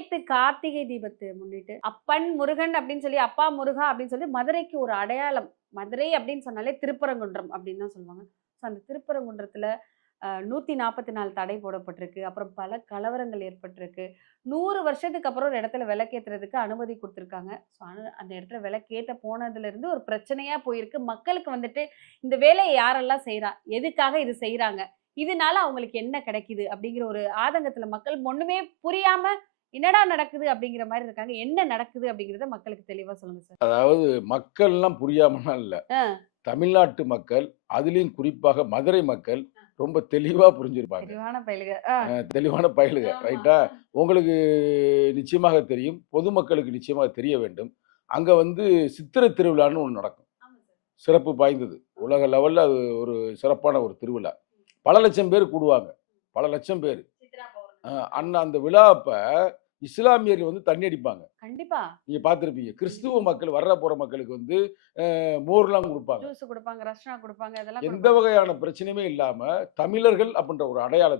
நேத்து கார்த்திகை தீபத்தை முன்னிட்டு அப்பன் முருகன் அப்படின்னு சொல்லி அப்பா முருகா அப்படின்னு சொல்லி மதுரைக்கு ஒரு அடையாளம். மதுரை அப்படின்னு சொன்னாலே திருப்பரங்குன்றம் அப்படின்னு தான் சொல்லுவாங்க. ஸோ அந்த திருப்பரங்குன்றத்துல 144 தடை போடப்பட்டிருக்கு. அப்புறம் பல கலவரங்கள் ஏற்பட்டிருக்கு. 100 வருஷத்துக்கு அப்புறம் ஒரு இடத்துல விளக்கேத்துறதுக்கு அனுமதி குடுத்துருக்காங்க. ஸோ அந்த இடத்துல விளக்கேத்த போனதுலருந்து ஒரு பிரச்சனையா போயிருக்கு. மக்களுக்கு வந்துட்டு இந்த வேலைய யாரெல்லாம் செய்றா? எதுக்காக இது செய்றாங்க? இதனால அவங்களுக்கு என்ன கிடைக்குது? அப்படிங்கிற ஒரு ஆதங்கத்துல மக்கள் ஒண்ணுமே புரியாம, என்னடா நடக்குது? அப்படிங்கிற மாரி இருக்காங்க. என்ன நடக்குது? அப்படிங்கிறத மக்களுக்கு தெளிவா சொல்லுங்க சார். அதாவது மக்கள்லாம் புரியாமலாம் இல்ல. ஆ. தமிழ்நாட்டு மக்கள், அதிலும் குறிப்பாக மதுரை மக்கள் ரொம்ப தெளிவா புரிஞ்சிருப்பாங்க. தெளிவான பயலுக. ஆ. தெளிவான பயலுக. ஆமா. ரைட்டா? உங்களுக்கு நிச்சயமாக தெரியும். பொதுமக்களுக்கு நிச்சயமாக தெரிய வேண்டும். அங்க வந்து சித்திரை திருவிழான்னு ஒண்ணு நடக்கும். ஆமா சார். சிறப்பு வாய்ந்தது. உலக லெவல்ல அது ஒரு சிறப்பான ஒரு திருவிழா. பல லட்சம் பேர் கூடுவாங்க. பல லட்சம் பேரு. சித்ரா அ பௌர்ணமி. அந்த விழா அப்ப இஸ்லாமியர்கள் வந்து தண்ணி அடிப்பாங்க. கண்டிப்பா. நீங்க பார்த்திருப்பீங்க. கிறிஸ்துவ மக்கள் வர்ற போற மக்களுக்கு வந்து மோர்லாம் குடுப்பாங்க. ஜூஸ் குடுப்பாங்க, ரஸ்னா குடுப்பாங்க, இதெல்லாம் எந்த குடுப்பாங்க. வகையான பிரச்சனையுமே இல்லாம, தமிழர்கள் அப்படின்ற ஒரு அடையாளத்த